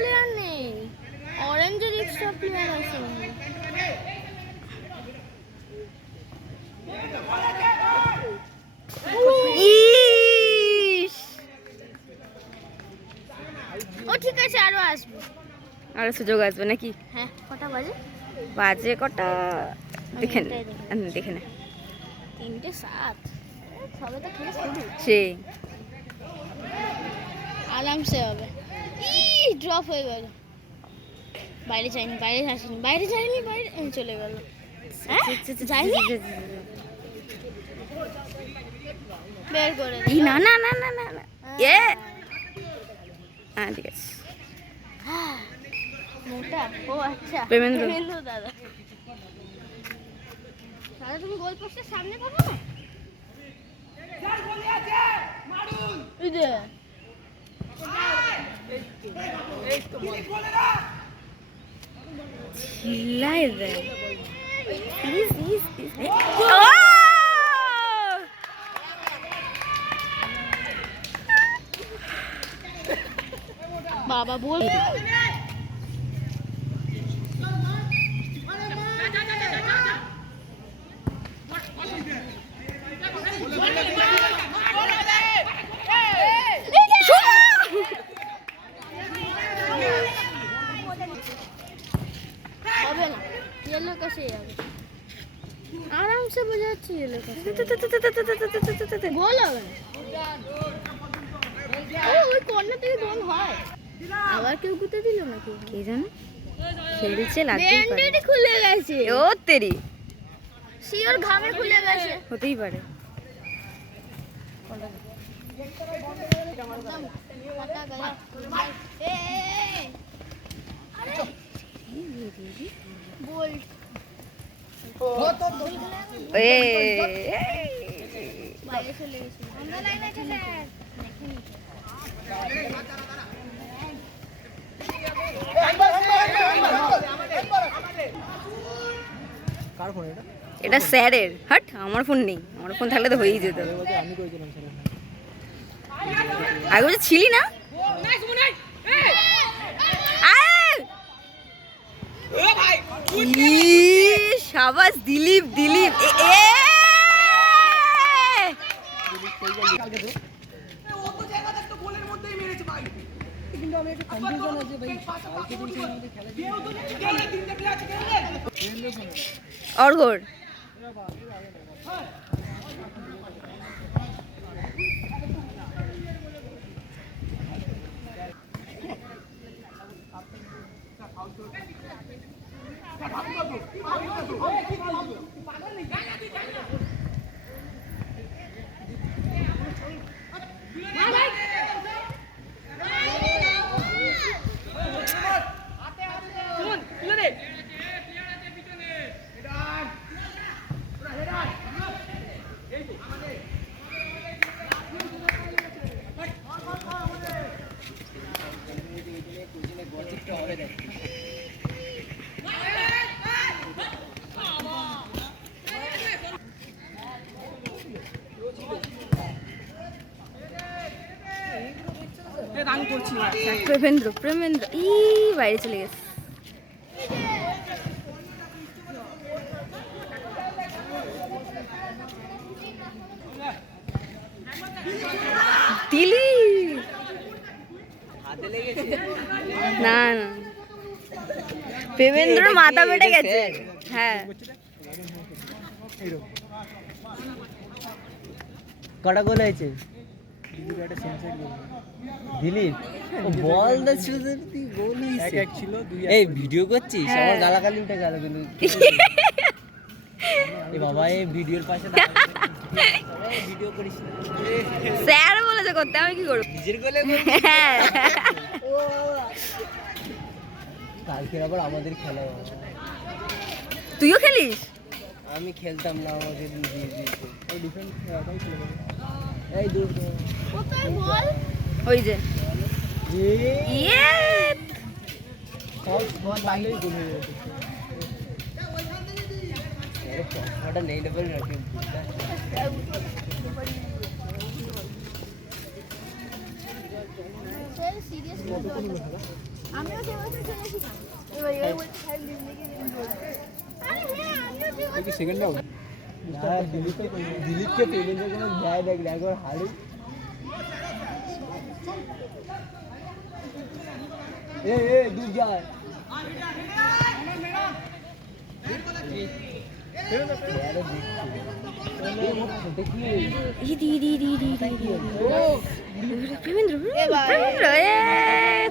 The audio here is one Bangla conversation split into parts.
প্লেয়ার নেই, অরেঞ্জের এক্সট্রা প্লেয়ার আছে। ও ঠিক আছে, আরো আসবে, আরো সুযোগ আসবে নাকি? হ্যাঁ। কটা বাজে? বাজে কটা দেখে নে, দেখে নে। 3:07, সবে তো খেলে শুরু। সেই আরামসে হবে। ড্রপ হয়ে গেল, বাইরে যায়নি, বাইরে আসেনি, বাইরে যায়নি, বাইরে চলে গেল। যায়নি, বের করে এই না না না না না না, এ হ্যাঁ ঠিক আছে। মোটা, ও আচ্ছা, প্রেমেন্দ্র দাদা। দাদা তুমি গোল পোস্টের সামনে পাবো না? এই যে চিল্লাই রে, বাবা বল। হবে না, ইয়েলো কাছে যাবে, আরামসে বোঝাচ্ছি ইয়েলো কাছে গোল হবে না। ও ওই কর্নার থেকে গোল হয়, আবার কেউ গুতে দিল নাকি কে জানে, খেলছে লাগতেই পারে। ব্যান্ডেড খুলে গেছে, ও তেরি, শিওর ঘামে খুলে গেছে, হতেই পারে। বল বাইরে চলে গেছে, আমরা লাইন আছে স্যার, কার ফোন এটা? এটা স্যারের। হাট, আমার ফোন নেই, আমার ফোন থাকলে তো হয়েই যেত। আমি কইছিলাম স্যার, আগে বলছে ছিলি না। সাবাস দিলীপ, দিলীপ অর্ঘর। প্রেমেন্দ্র, প্রেমেন্দ্র বাইরে চলে গেছে। দিলীপ না না, প্রেমেন্দ্র মাথা বেটে গেছে। হ্যাঁ, কটা গোল হয়েছে? দিলীপ বল দা শুধু গোল হয়েছে, এক ছিল, এই ভিডিও করছিস? আমার গালাগালি উঠে গেল কিন্তু। এ বাবা, এই ভিডিওর পাশে ভিডিও করিস না, স্যার বলেছে করতে, আমি কি করব? নিজের গোলে কালকে আবার আমাদের খেলা, তুইও খেলিস? আমি খেলতাম না, আমাকে দিয়ে দিয়েছে। এই ডিফেন্স এই দূর কোথায় বল? ওই যে ইয়ে বল বাইরে গোল হয়ে গেছে। আরে চশমাটা নেই লেভেল রাখি, স্যার সিরিয়াসলি আমিও তো এবার খেলেছিলাম এবার বলছি সাহেব জিন্দেগি আরে হ্যাঁ আমিও তো কি সেকেন্ড আউট হ্যাঁ দিলীপকে পেলে যে কোনো যায় দেখ একবার হারি দূর যায়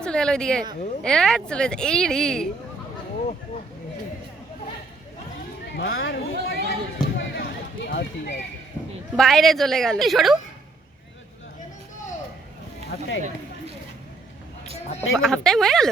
চলে গেল ওইদিকে চলে এই রে বাইরে চলে গেল সরু হাফ টাইম হয়ে গেল।